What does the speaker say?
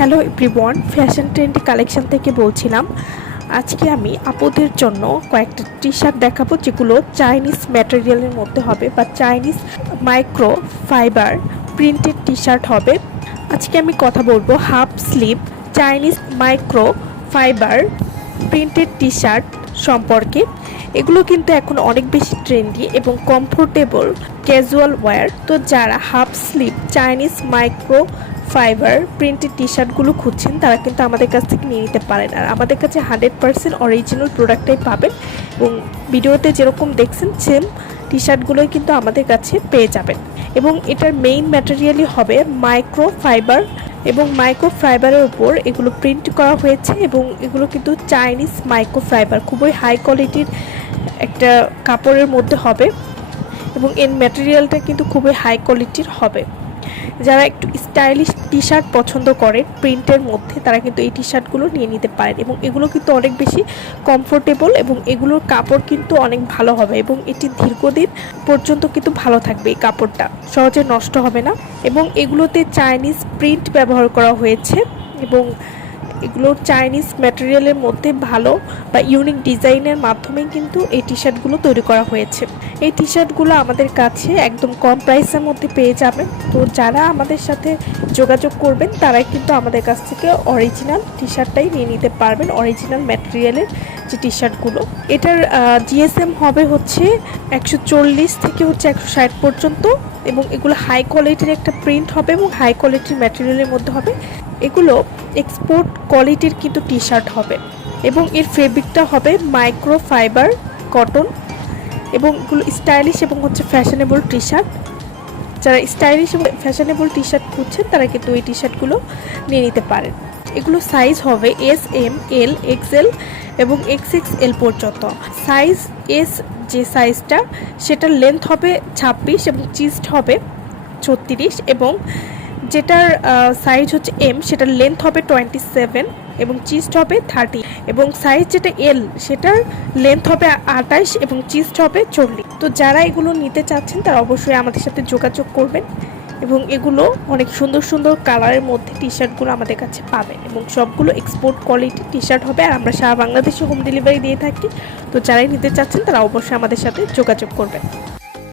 Hello everyone, fashion trendy collection থেকে বলছিলাম। আজকে আমি আপুদের জন্য কয়েকটা টি শার্ট দেখাবো, যেগুলো চাইনিজ ম্যাটেরিয়ালের মধ্যে হবে বা Chinese microfibre printed T shirt হবে। আজকে আমি কথা বলবো half sleeve Chinese microfibre printed T shirt সম্পর্কে। এগুলো কিন্তু এখন অনেক বেশি ট্রেন্ডি এবং কমফোর্টেবল ক্যাজুয়াল ওয়্যার। তো যারা half sleeve Chinese microfibre printed T শার্টগুলো খুঁজছেন, তারা কিন্তু আমাদের কাছ থেকে নিয়ে নিতে পারেন। আর আমাদের কাছে 100% অরিজিনাল প্রোডাক্টটাই পাবেন এবং ভিডিওতে যেরকম দেখছেন সেম টি শার্টগুলোই কিন্তু আমাদের কাছে পেয়ে যাবেন। এবং এটার মেইন ম্যাটেরিয়ালই হবে মাইক্রো ফাইবার, এবং মাইক্রো ফাইবারের উপর এগুলো প্রিন্ট করা হয়েছে এবং এগুলো কিন্তু চাইনিজ মাইক্রো ফাইবার, খুবই হাই কোয়ালিটির একটা কাপড়ের মধ্যে হবে এবং এর ম্যাটেরিয়ালটা কিন্তু খুবই হাই কোয়ালিটির হবে। যারা একটু স্টাইলিশ টি শার্ট পছন্দ করেন প্রিন্টের মধ্যে, তারা কিন্তু এই টি শার্টগুলো নিয়ে নিতে পারেন এবং এগুলো কিন্তু অনেক বেশি কমফোর্টেবল এবং এগুলোর কাপড় কিন্তু অনেক ভালো হবে এবং এটি দীর্ঘদিন পর্যন্ত কিন্তু ভালো থাকবে। এই কাপড়টা সহজে নষ্ট হবে না এবং এগুলোতে চাইনিজ প্রিন্ট ব্যবহার করা হয়েছে এবং এগুলো চাইনিজ ম্যাটেরিয়ালের মধ্যে ভালো বা ইউনিক ডিজাইনের মাধ্যমে কিন্তু এই টি শার্টগুলো তৈরি করা হয়েছে। এই টি শার্টগুলো আমাদের কাছে একদম কম প্রাইসের মধ্যে পেয়ে যাবেন। তো যারা আমাদের সাথে যোগাযোগ করবেন, তারাই কিন্তু আমাদের কাছ থেকে অরিজিনাল টি শার্টটাই নিয়ে নিতে পারবেন, অরিজিনাল ম্যাটেরিয়ালের যে টি শার্টগুলো। এটার জিএসএম হবে হচ্ছে 140 থেকে 160 পর্যন্ত এবং এগুলো হাই কোয়ালিটির একটা প্রিন্ট হবে এবং হাই কোয়ালিটির ম্যাটেরিয়ালের মধ্যে হবে। এগুলো এক্সপোর্ট কোয়ালিটির কিন্তু টি শার্ট হবে এবং এর ফেব্রিকটা হবে মাইক্রো ফাইবার কটন এবং এগুলো স্টাইলিশ এবং ফ্যাশনেবল টি শার্ট। যারা স্টাইলিশ এবং ফ্যাশনেবল টি শার্ট খুঁজছেন, তারা কিন্তু এই টি শার্টগুলো নিয়ে নিতে পারেন। এগুলো সাইজ হবে এস, এম, এল, এক্সএল এবং XXL পর্যন্ত। সাইজ এস যে সাইজটা, সেটার লেন্থ হবে 26 এবং চিস্ট হবে 36 এবং যেটার সাইজ হচ্ছে এম, সেটার লেন্থ হবে 27 এবং চিস্ট হবে 30 এবং সাইজ যেটা এল, সেটার লেন্থ হবে 28 এবং চিস্ট হবে 40। তো যারা এগুলো নিতে চাচ্ছেন, তারা অবশ্যই আমাদের সাথে যোগাযোগ করবেন এবং এগুলো অনেক সুন্দর সুন্দর কালারের মধ্যে টি শার্টগুলো আমাদের কাছে পাবেন এবং সবগুলো এক্সপোর্ট কোয়ালিটি টি শার্ট হবে। আর আমরা সারা বাংলাদেশে হোম ডেলিভারি দিয়ে থাকি। তো যারাই নিতে চাচ্ছেন, তারা অবশ্যই আমাদের সাথে যোগাযোগ করবেন।